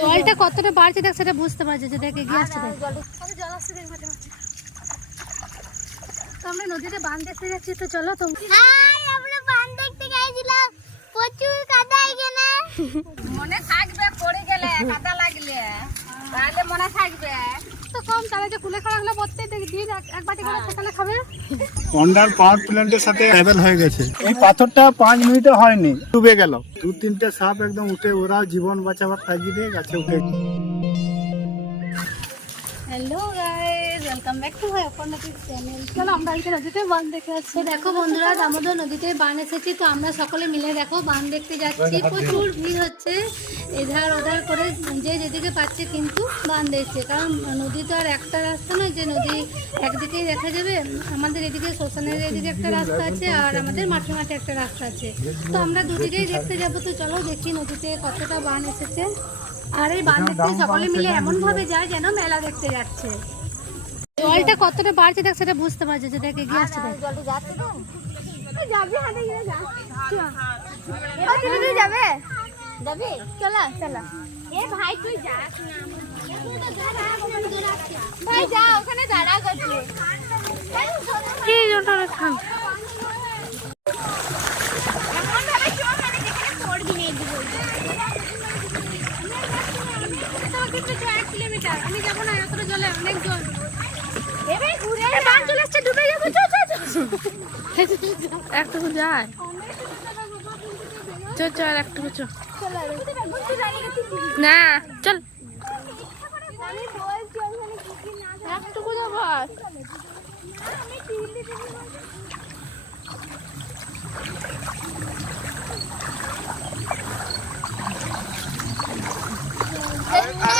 জলটা কতটা বাড়ছে দেখ সেটা বুঝতে পারছে যে দেখ এগিয়ে আসছে দেখ। জল আসছে আমরা নদীতে বান দেখতে যাচ্ছি তো চলো তো। হাই আমরা বান দেখতে গেছিলাম প্রচুর কাদা এখানে। মনে থাকবে পড়ে গেলে কাদা লাগলে। তাহলে মনে থাকবে। কম দিন এক- খাবে। পাওয়ার প্ল্যান্টের সাথে হয়ে গেছে। পাথরটা পাঁচ মিনিটে হয়নি, ডুবে গেল। দু তিনটে সাপ একদম উঠে, ওরা জীবন বাঁচাবার তাগিদে গাছে উঠে। Hello guys welcome back to my channel চলো আমরা আজকে নদীতে বান দেখে আসছি দেখো বন্ধুরা দামোদর নদীতে বান এসেছি তো আমরা সকলে মিলে দেখো বান দেখতে যাচ্ছি। প্রচুর ভিড় হচ্ছে এধার ওধার করে যে যেদিকে পাচ্ছে কিন্তু বান দেখছে। কারণ নদী তো আর একটা রাস্তা নয় যে নদী একদিকেই দেখা যাবে। আমাদের এদিকে শ্মশানের এদিকে একটা রাস্তা আছে আর আমাদের মাঠে মাঠে একটা রাস্তা আছে। তো আমরা দুদিকেই দেখতে যাব তো চলো দেখি নদীতে কতটা বান এসেছে। আর এই বান দেখতে সকলে মিলে এমন ভাবে যায় যেন মেলা দেখতে যাচ্ছে। জলটা কতটা বাড়ছে দেখ সেটা বুঝতে পারছে যে দেখ এগিয়ে আসছে দেখ। জলটা যাচ্ছে তো। যাবি হাতে গিয়ে যা। তুমি তুই যাবে? যাবি? চলা। চলা। এ ভাই তুই যাস না ভাই যা ওখানে দাঁড়া করছে কি জলটা থাম এমন ভাবে চো মানে যেখানে পড়বি না এদিকে কিলোমিটার আমি যাব না এতটা জলে অনেক জল এ ভাই ঘুরে বান চলে আসছে ডুবে যাব চো চো চো একটুকু যায় চল চল একটুকু চল না চল একটুকু যাব আমি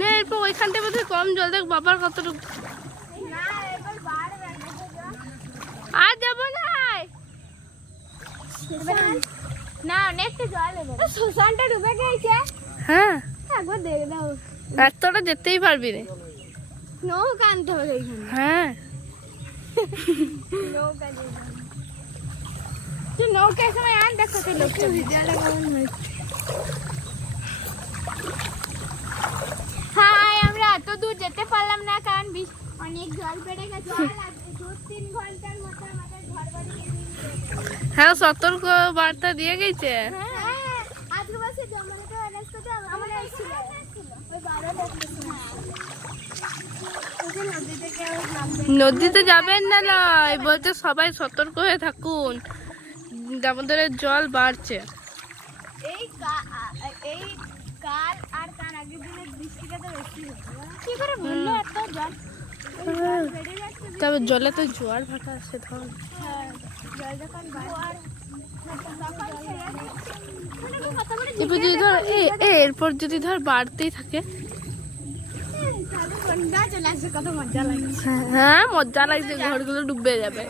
না এরপর ওইখানটা বোধহয় কম জল দেখ বাবার কতটুকু। আর যাব না। না অনেকটা জল ডুবে গেছে। হ্যাঁ। একবার দেখে দাও। এতটা যেতেই পারবি রে। নৌকা আনতে হবে এইখানে হ্যাঁ। নৌকা তুই নৌকার সময় আন দেখো লোকটা কেমন হয়েছে হাই আমরা এত দূর যেতে পারলাম না কারণ অনেক জল বেড়ে গেছে। দু তিন ঘণ্টার মতো আমাদের ঘর বাড়ি হ্যাঁ সতর্ক বার্তা দিয়ে গেছে। হ্যাঁ নদীতে যাবেন না নয় বলতে সবাই সতর্ক হয়ে থাকুন। দামোদরের জল বাড়ছে। এই এই কাল আর তার আগের দিনের বৃষ্টিটা তো বেশি হতো। তবে জলে তো জোয়ার ভাটা আছে ধর। হ্যাঁ, এরপর যদি ধর এরপর যদি ধর বাড়তেই থাকে। হ্যাঁ মজা লাগছে ঘরগুলো ডুবে যাবে।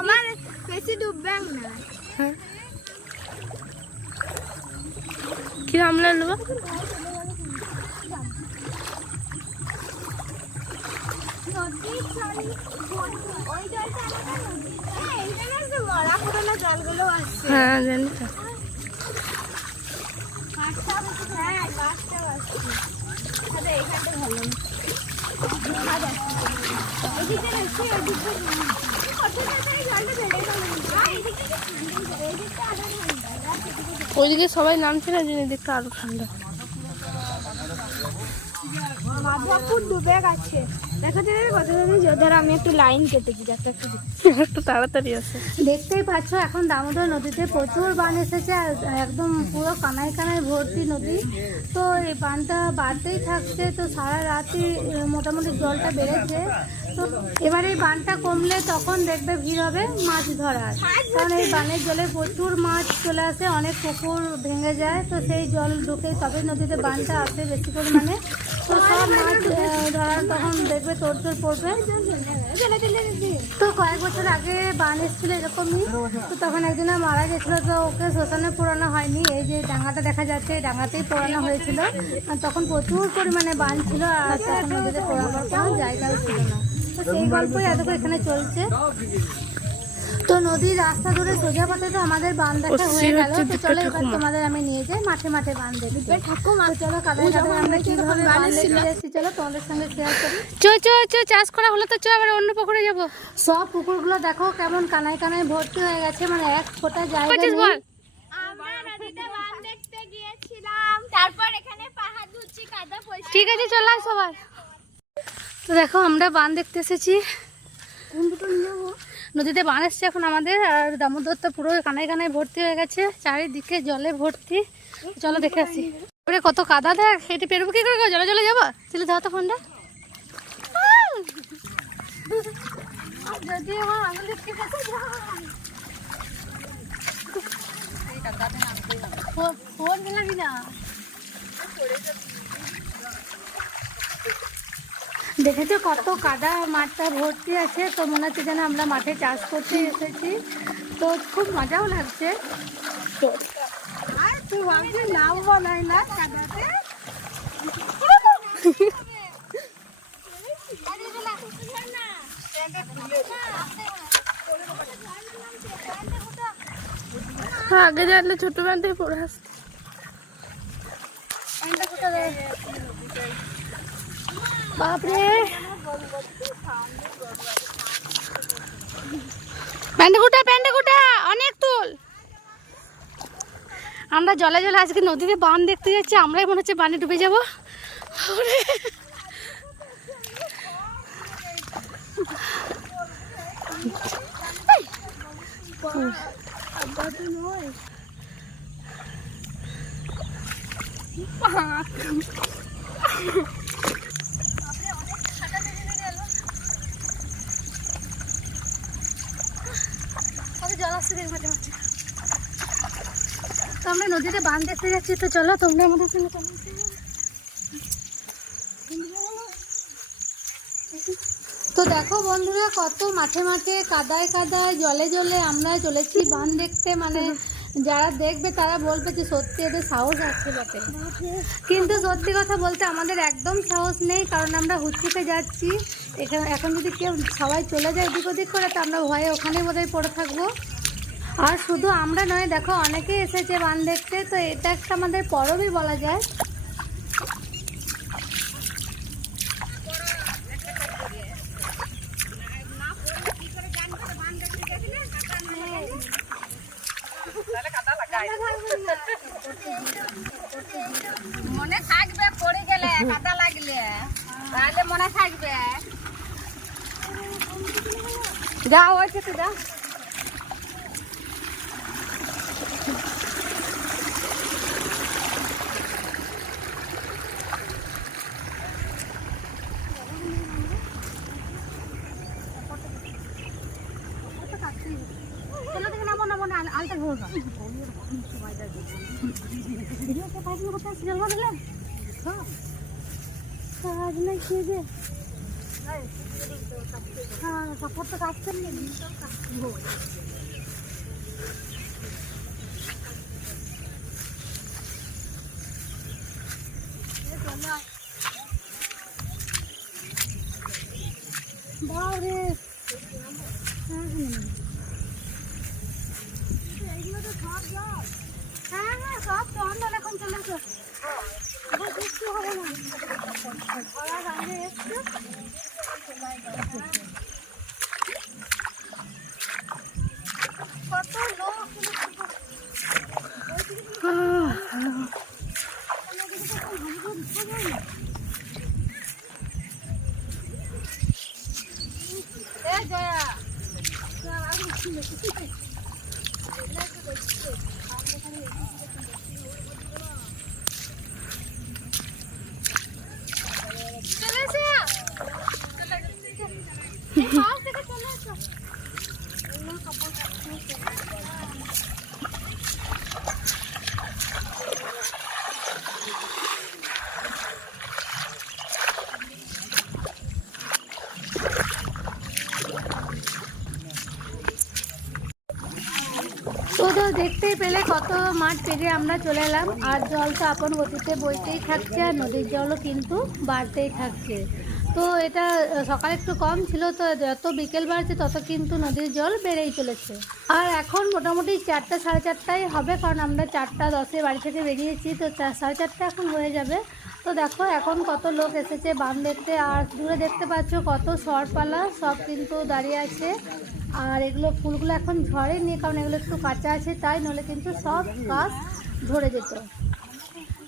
আমার বেশি ডুববে না। হ্যাঁ। কি আমলা নেব? এদিকে ওইদিকে সবাই নামছে না জেনে দেখতে আরও ঠান্ডা। মাধবপুর ডুবে গেছে। দেখা যাবে যোদ্ধারা আমি একটু লাইন কেটেছি যাতে একটু একটু তাড়াতাড়ি আছে দেখতেই পাচ্ছ এখন দামোদর নদীতে প্রচুর বান এসেছে একদম পুরো কানায় কানায় ভর্তি নদী। তো এই বানটা বাড়তেই থাকছে তো সারা রাতই মোটামুটি জলটা বেড়েছে। তো এবার এই বানটা কমলে তখন দেখবে ভিড় হবে মাছ ধরার। কারণ এই বানের জলে প্রচুর মাছ চলে আসে অনেক পুকুর ভেঙে যায় তো সেই জল ঢুকে তবে নদীতে বানটা আসে বেশি পরিমাণে। তো তখন দেখবে তোর তোর পড়বে তো কয়েক বছর আগে বান এসেছিল এরকমই তো তখন একজনের মারা গেছিল তো ওকে শ্মশানে পোড়ানো হয়নি এই যে ডাঙাটা দেখা যাচ্ছে এই ডাঙাতেই পোড়ানো হয়েছিল আর তখন প্রচুর পরিমাণে বান ছিল আর তখন নদীতে পোড়াবার কোনো জায়গাও ছিল না তো সেই গল্পই এতক্ষণ এখানে চলছে। তো নদীর রাস্তা ধরে সোজা পথে তো আমাদের বান দেখা হয়ে গেল। তো চলো এবার তোমাদের আমি নিয়ে যাই মাঠে মাঠে বান দেখতে। ঠাকুমা চলো কাদায় কাদায় আমরা কীভাবে বান দেখতে যাচ্ছি চলো তোমাদের সঙ্গে শেয়ার করি। চো চো চো চাষ করা হলো তো চো আবার অন্য পুকুরে যাব। সব পুকুরগুলো দেখো কেমন কানায় কানায় ভর্তি হয়ে গেছে মানে এক ফোঁটা জায়গা নেই। বল। আমরা নদীতে বান দেখতে গিয়েছিলাম। তারপর এখানে পাহাড় ধুচ্ছি কাদা পয়সা ঠিক আছে চল আয় সবাই। তো দেখো আমরা বান দেখতে এসেছি। নদীতে বান এসছে এখন আমাদের, আর দামোদর তো পুরো কানায় কানায় ভর্তি হয়ে গেছে, চারিদিকে জলে ভর্তি। চলো দেখে আসি। ওরে কত কাদা দেখ এটা পেরবো কি করে জলে জলে যাব? চলে যাও তো ফোনটা। ফোন দিলাম না। দেখেছ কত কাদা মাঠটা ভর্তি আছে? তো মনে হচ্ছে যেন আমরা মাঠে চাষ করতে এসেছি। তো খুব মজাও লাগছে। তুই ভাবছিস নামবো নাই না কাদাতে? আগে জানলে ছোট ব্যান থেকে পড়ে আসতে বাপরে। গুটা অনেক আমরা জলে জলে আজকে নদীতে বান দেখতে যাচ্ছি, আমরাই মনে হচ্ছে বানে ডুবে যাব। ওরে। তো আমরা নদীতে বান দেখতে যাচ্ছি, তো চলো তোমরা আমাদের সঙ্গে তো দেখো বন্ধুরা, কত মাঠে মাঠে, কাদায় কাদায়, জলে জলে আমরা চলেছি বান দেখতে। মানে যারা দেখবে, তারা বলবে যে সত্যি এদের সাহস আছে বটে। কিন্তু সত্যি কথা বলতে আমাদের একদম সাহস নেই, কারণ আমরা হুচ্ছিতে যাচ্ছি। এখানে এখন যদি কেউ সবাই চলে যায় এদিক ওদিক করে, তো আমরা ভয়ে ওখানেই বোধহয় পড়ে থাকব। আর শুধু আমরা নয়, দেখো অনেকেই এসেছে বান দেখতে, তো এটা একটা আমাদের পরবই বলা যায়। মনে থাকবে, পড়ে গেলে কাদা লাগলে। তাহলে মনে থাকবে। যা হয়েছে তুই যা চলো দেখে নামো নামো না আলটা ধরবা কাজ নাই খেয়ে দে হ্যাঁ সাপোর্ট তো কাজ করলে বাবরে হ্যাঁ হ্যাঁ সব তো আমরা এখন চলে আসো এবার বৃষ্টি হবে না ওরা বাইরে এসছে কত লোক এ জয়া চলে এসো এই পাশ থেকে চলে এসো দেখতেই পেলে কত মাঠ পেরিয়ে আমরা চলে এলাম। আর জল তো আপন গতিতে বইতেই থাকছে আর নদীর জলও কিন্তু বাড়তেই থাকছে। তো এটা সকালে একটু কম ছিল, তো যত বিকেল বাড়ছে, তত কিন্তু নদীর জল বেড়েই চলেছে। আর এখন মোটামুটি চারটা সাড়ে চারটাই হবে কারণ আমরা চারটা দশে বাড়ি থেকে বেরিয়েছি তো সাড়ে চারটা এখন হয়ে যাবে। তো দেখো এখন কত লোক এসেছে বাম দেখতে আর দূরে দেখতে পাচ্ছ কত সরপালা সব কিন্তু দাঁড়িয়ে আছে। আর এগুলো ফুলগুলো এখন ঝরেনি কারণ এগুলো একটু কাঁচা আছে তাই নলে কিন্তু সব গাছ ঝরে যেত।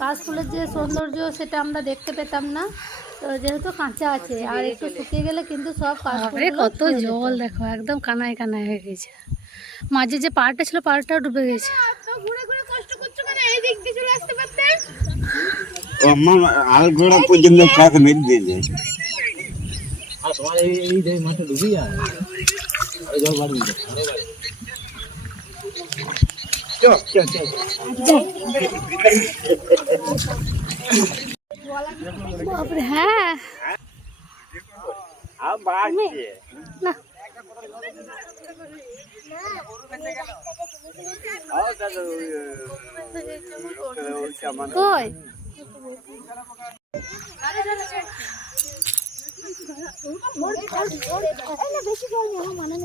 কাশ ফুলের যে সৌন্দর্য সেটা আমরা দেখতে পেতাম না। তো যেহেতু কাঁচা আছে আর একটু শুকিয়ে গেলে কিন্তু সব কাশ কত জল দেখো একদম কানায় কানায় হয়ে গেছে। মাঝে যে পাড়টা ছিল পাড়টাও ডুবে গেছে। তো ঘুরে ঘুরে কষ্ট করছ কেন এই দিক দিয়ে চলে আসতে পারতেন আমার আলগোড়া পর্যন্ত ট্রাক মেরে দিয়েছে বাপরে হ্যাঁ না কই মানা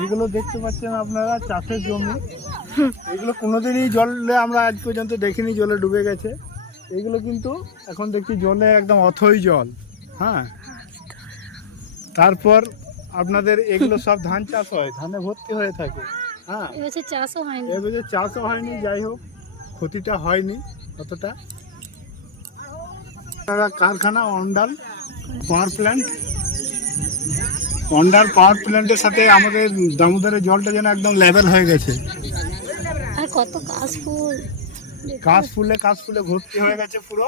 এগুলো দেখতে পাচ্ছেন আপনারা চাষের জমি এগুলো কোনোদিনই জলে আমরা আজ পর্যন্ত দেখিনি জলে ডুবে গেছে এগুলো কিন্তু এখন দেখছি জলে একদম অথই জল হ্যাঁ? তারপর আপনাদের এগুলো সব ধান চাষ হয় ধানে ভর্তি হয়ে থাকে হ্যাঁ? এবছর চাষও হয়নি। এবছর চাষও হয়নি যাই হোক ক্ষতিটা হয়নি অতটা। কারখানা Andal power plant. Andal power প্ল্যান্টের সাথে আমাদের দামোদরের জলটা যেন একদম লেভেল হয়ে গেছে। আর কত কাশ কাশ ফুলে কাশ ফুলে ভর্তি হয়ে গেছে পুরো।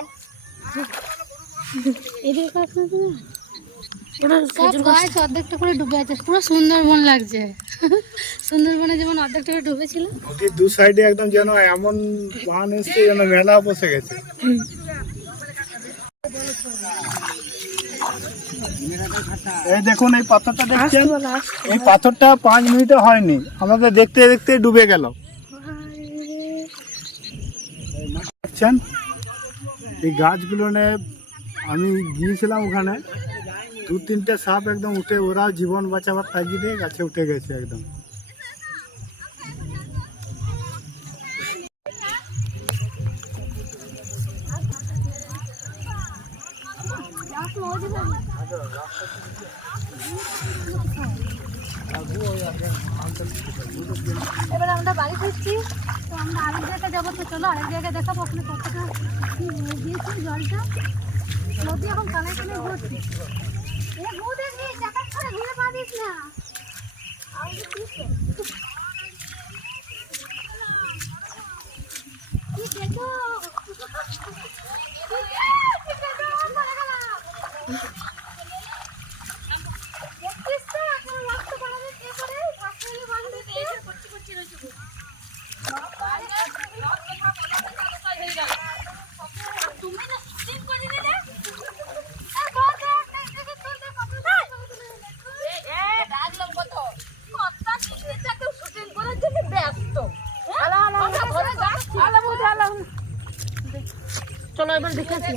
অর্ধেকটা করে ডুবে আছে পুরো সুন্দরবন লাগছে। সুন্দরবনে যেমন অর্ধেকটা করে ডুবেছিল। দু সাইডে একদম যেন এমন বান এসছে যেন মেলা বসে গেছে। এই দেখুন এই পাথরটা দেখছেন? এই পাথরটা পাঁচ মিনিটে হয়নি। আমাদের দেখতে দেখতে ডুবে গেল। দেখছেন? এই গাছগুলো নিয়ে আমি গিয়েছিলাম ওখানে। দু তিনটে সাপ একদম উঠে, ওরা জীবন বাঁচাবার তাগিদে গাছে উঠে গেছে একদম। এবার আমরা বাড়ি ফিরছি। তো আমরা আরেক জায়গায় যাব চলো আরেক জায়গায় দেখাবো ওখানে কতটা কি জলটা। নদী এখন কানে কানে না কি দেখো কি দেখো, মরে গেলাম। দেখছিস তো, এখন রক্ত পড়াবে কে করে? পাশে এলে ভালো দেখতে। এ, বল দেখ, দেখ, দেখে তুল, দেখ, কত চলো এবার দেখে আসি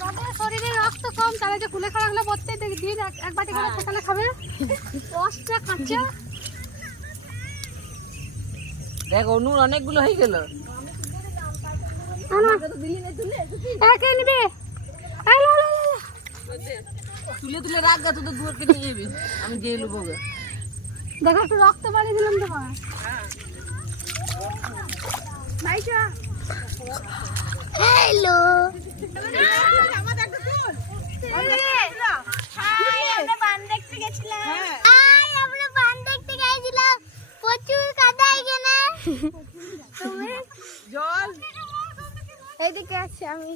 যাদের শরীরে রক্ত কম তারা যে কুলে খাড়াগুলো প্রত্যেক দিন এক এক বাটি করে সকালে খাবে কাঁচা দেখো নুন অনেকগুলো হয়ে গেল। তুলে তুলে রাখ গা তোদের দুয়ার কেটে যাবি। আমি গে। দেখো একটু রক্ত দিলাম তোমার হ্যালো। আমরা বান দেখতে গেছিলাম। প্রচুর কাদা এখানে জল এইদিকে আছে আমি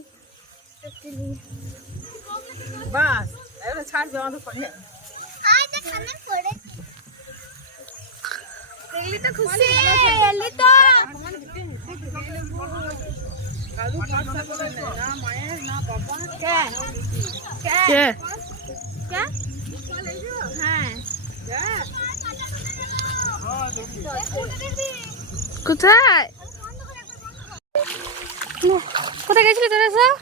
বাস এবার ছাড়বে আমাদের ফোনে আয় দেখানে পড়ে এলি তো খুশি এলি তো কে হ্যাঁ কোথায়? কোথায় গেছিলি তোরা সব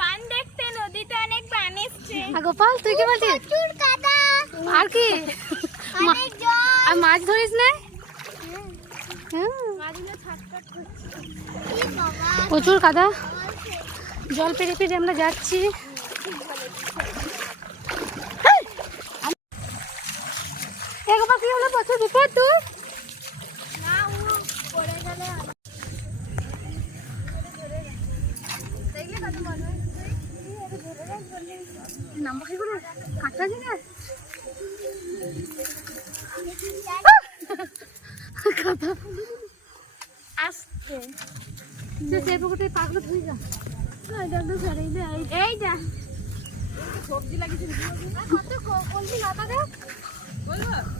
বান দেখতে নদীতে অনেক বান এসছে। আর গোপাল তুই কি বলছিস প্রচুর কাদা। আর কি? জল। আর মাছ ধরিস না? হ্যাঁ। বাবা? প্রচুর কাদা। জল পেরিয়ে পেরিয়ে আমরা যাচ্ছি। এ গোপাল কি হলো? প্রচুর বিপদ তোর না ও পড়ে গেলে নাম্বার কি করে কাটা জিনিস? কাদা আসছে। যে সেই পুকুরটা পাগলা ধুই যা। এই যা কত কলমি লতা দেখ।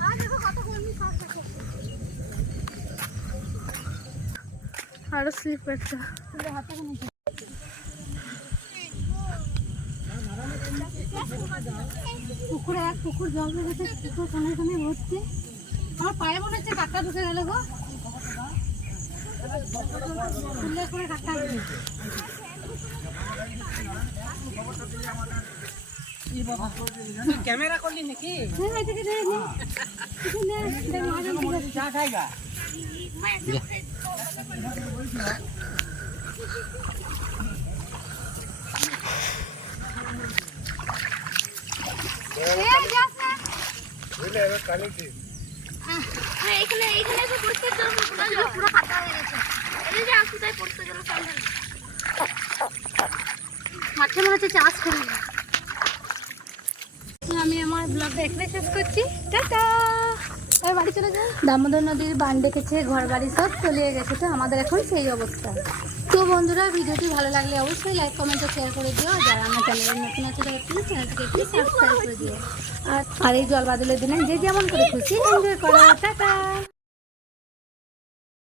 আর দেখো কত কলমি শাক দেখো। আরও স্লিপ একটা পুকুরে এক পুকুর জল বেরোতে পুকুর কোনে কোনে ভর্তি। আমার পায়ে মনে হচ্ছে কাটা ঢুকে গেল গো। করে আসবে ক্যামেরা করলি নাকি? হ্যাঁ, এই থেকে দে, নে। কিছু নে, দেখ, মহাজন ঠিক আছে। চা খাইগা এই, যাস না। বুঝলে এবার কালি দিন হ্যাঁ, চাষ করি আমি আমার ব্লগটা এখানে শেষ করছি বাড়ি চলে যাই দামোদর নদীর বান ডেকেছে ঘর বাড়ি সব তলিয়ে গেছে, তো আমাদের এখন সেই অবস্থা। তো বন্ধুরা, ভিডিওটি ভালো লাগলে অবশ্যই লাইক কমেন্ট শেয়ার করে দিও। যারা আমার চ্যানেলের নতুন আছে, তারা প্লিজ চ্যানেলটিকে সাবস্ক্রাইব করে দিও। আর আর এই জল বাদলের দিনে যে যেমন করে খুশি এনজয় করো। টাটা!